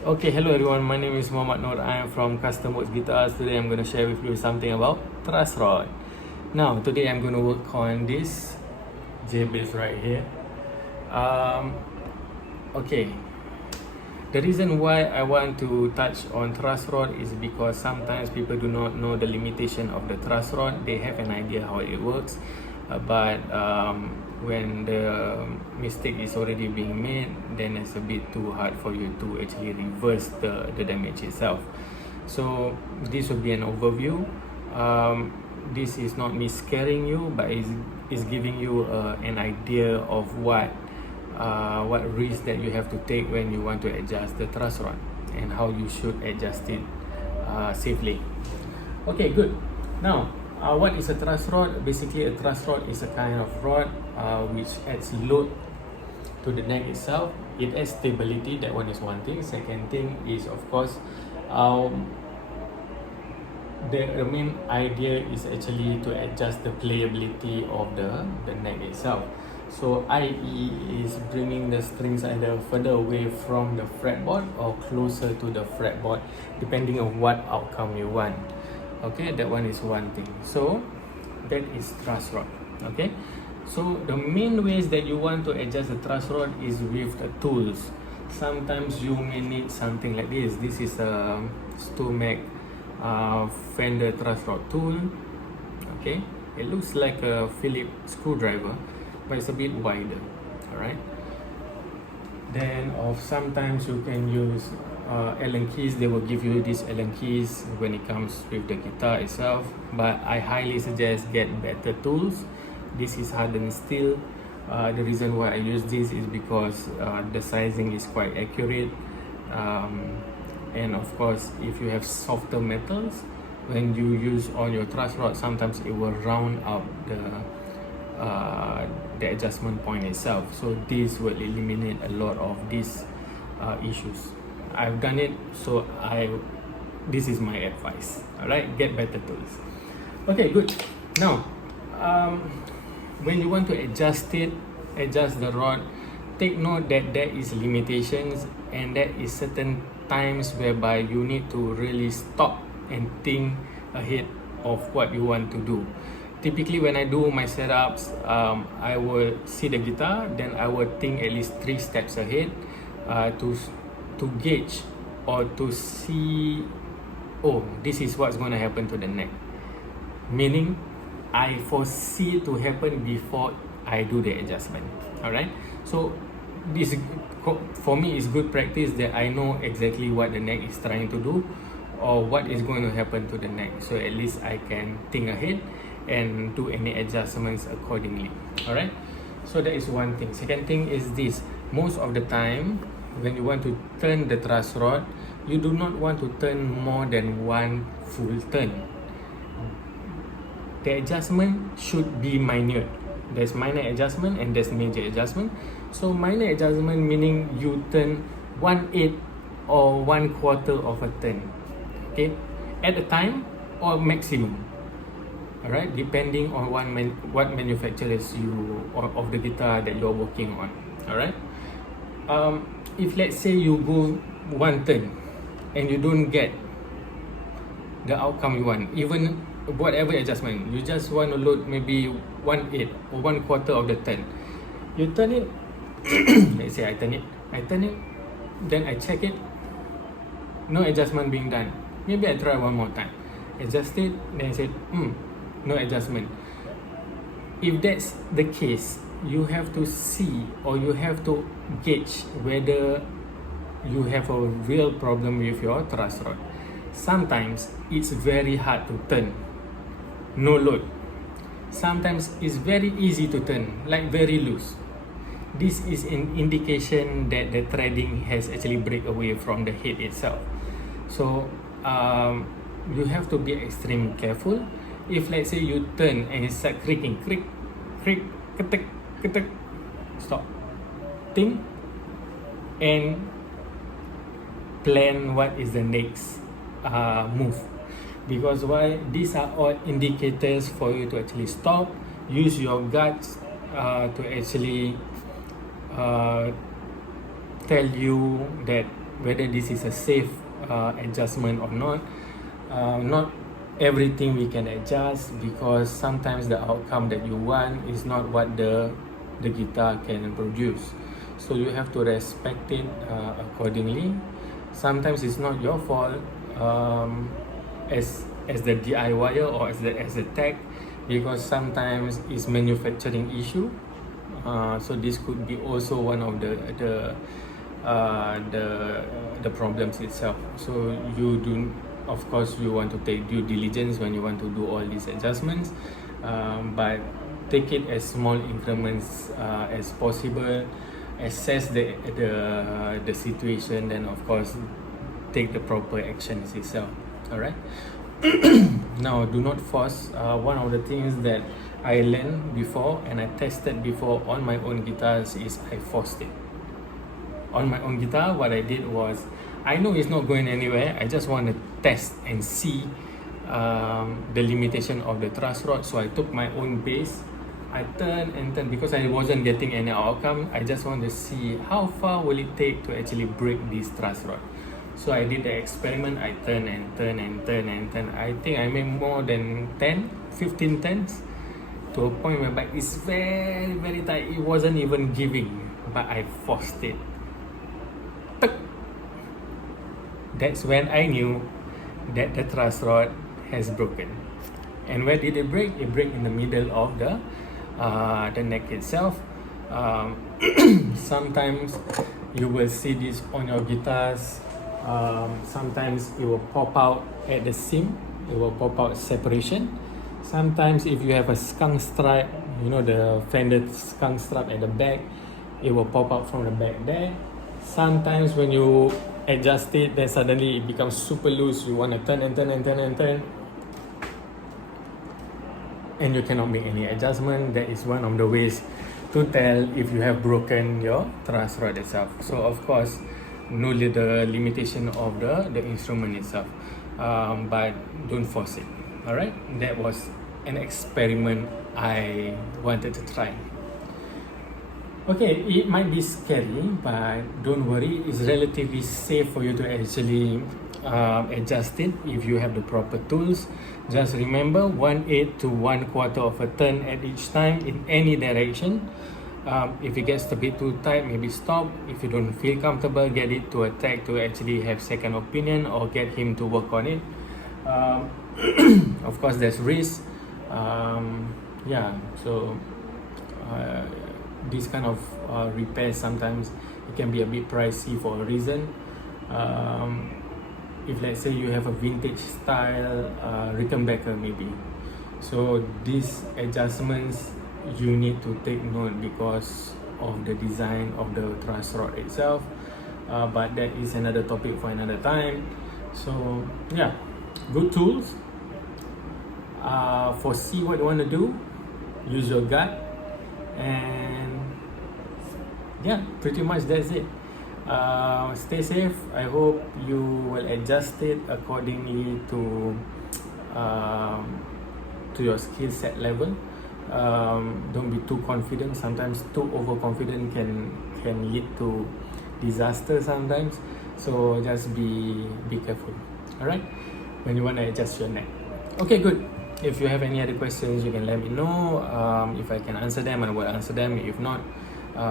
Okay, hello everyone. My name is Muhammad Noor. I am from Custom Works Guitars. Today I'm going to share with you something about truss rod. Now, today I'm going to work on this J bass right here. Okay, the reason why I want to touch on truss rod is because sometimes people do not know the limitation of the truss rod. They have an idea how it works, but when the mistake is already being made, then it's a bit too hard for you to actually reverse the damage itself. So this will be an overview. This is not me scaring you, but is giving you an idea of what risk that you have to take when you want to adjust the truss rod and how you should adjust it safely. Okay, good. Now, what is a truss rod? Basically, a truss rod is a kind of rod which adds load to the neck itself. It adds stability. That one is one thing. Second thing is, of course, the main idea is actually to adjust the playability of the neck itself. So i.e. is bringing the strings either further away from the fretboard or closer to the fretboard, depending on what outcome you want. Okay, that one is one thing. So that is truss rod. Okay, so the main ways that you want to adjust the truss rod is with the tools. Sometimes you may need something like this. This is a Stomach Fender truss rod tool. Okay, it looks like a Phillips screwdriver, but it's a bit wider. All right, then sometimes you can use Allen keys. They will give you these Allen keys when it comes with the guitar itself, but I highly suggest get better tools. This is hardened steel. The reason why I use this is because the sizing is quite accurate, and of course if you have softer metals, when you use on your truss rod, sometimes it will round up the adjustment point itself. So this will eliminate a lot of these issues. I've done it, so this is my advice. All right, get better tools. Okay, good. Now, when you want to adjust the rod, take note that there is limitations, and there is certain times whereby you need to really stop and think ahead of what you want to do. Typically, when I do my setups, I will see the guitar, then I will think at least 3 steps ahead to gauge or to see, oh, this is what's going to happen to the neck. Meaning, I foresee it to happen before I do the adjustment. All right. So this for me is good practice that I know exactly what the neck is trying to do or what is going to happen to the neck. So at least I can think ahead and do any adjustments accordingly. All right. So that is one thing. Second thing is this: most of the time, when you want to turn the truss rod, you do not want to turn more than one full turn. The adjustment should be minute. There's minor adjustment and there's major adjustment. So minor adjustment meaning you turn 1/8 or 1/4 of a turn, okay, at a time or maximum. All right, depending on what manufacturers of the guitar that you're working on. All right. If let's say you go one turn and you don't get the outcome you want, even whatever adjustment, you just want to load maybe 1/8 or 1/4 of the turn, you turn it. Let's say I turn it, then I check it, no adjustment being done. Maybe I try one more time, adjust it, then I said, no adjustment. If that's the case, you have to see or you have to gauge whether you have a real problem with your truss rod. Sometimes it's very hard to turn, no load. Sometimes it's very easy to turn, like very loose. This is an indication that the threading has actually break away from the head itself. So you have to be extremely careful. If let's say you turn and it starts creaking, creak, creak, ketek, ketek, stop, think, and plan what is the next move. Because why? These are all indicators for you to actually stop, use your guts to actually tell you that whether this is a safe adjustment or not. Not everything we can adjust, because sometimes the outcome that you want is not what the guitar can produce. So you have to respect it accordingly. Sometimes it's not your fault as the DIYer or as the tech, because sometimes it's manufacturing issue. So this could be also one of the problems itself. So you do, of course, you want to take due diligence when you want to do all these adjustments, but take it as small increments as possible. Assess the situation, then of course take the proper actions itself. All right. Now, do not force. One of the things that I learned before and I tested before on my own guitars is I forced it. On my own guitar, what I did was, I know it's not going anywhere. I just want to test and see the limitation of the truss rod. So I took my own bass, I turned and turned, because I wasn't getting any outcome. I just want to see how far will it take to actually break this truss rod. So I did the experiment. I turn and turn and turn and turn. I think I made more than 15 turns, to a point whereby it's very, very tight. It wasn't even giving, but I forced it. That's when I knew that the truss rod has broken. And where did it break? It broke in the middle of the neck itself. Sometimes you will see this on your guitars. Sometimes it will pop out at the seam. It will pop out separation. Sometimes if you have a skunk stripe, you know, the Fender skunk stripe at the back, it will pop out from the back there. Sometimes when you adjust it, then suddenly it becomes super loose. You want to turn and turn and turn and turn, and you cannot make any adjustment. That is one of the ways to tell if you have broken your truss rod itself. So of course, know the limitation of the instrument itself, but don't force it. All right, that was an experiment I wanted to try. Okay, it might be scary, but don't worry, it's relatively safe for you to actually adjust it if you have the proper tools. Just remember, 1/8 to 1/4 of a turn at each time in any direction. If it gets a bit too tight, maybe stop. If you don't feel comfortable, get it to a tech to actually have second opinion, or get him to work on it. Of course, there's risk. So this kind of repairs, sometimes it can be a bit pricey for a reason. If let's say you have a vintage style Rickenbacker maybe, so these adjustments you need to take note because of the design of the truss rod itself, but that is another topic for another time. So yeah, good tools. Foresee what you want to do, use your gut, and yeah, pretty much that's it. Stay safe. I hope you will adjust it accordingly to your skill set level. Don't be too confident. Sometimes too overconfident can lead to disaster sometimes. So just be careful. All right, when you want to adjust your neck. Okay, good. If you have any other questions, you can let me know. If I can answer them, I will answer them. If not,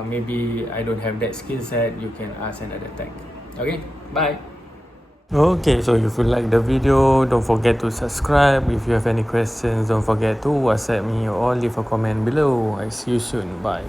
maybe I don't have that skill set, you can ask another tech. Okay, bye. Okay, so if you like the video, don't forget to subscribe. If you have any questions, don't forget to WhatsApp me or leave a comment below. I see you soon. Bye.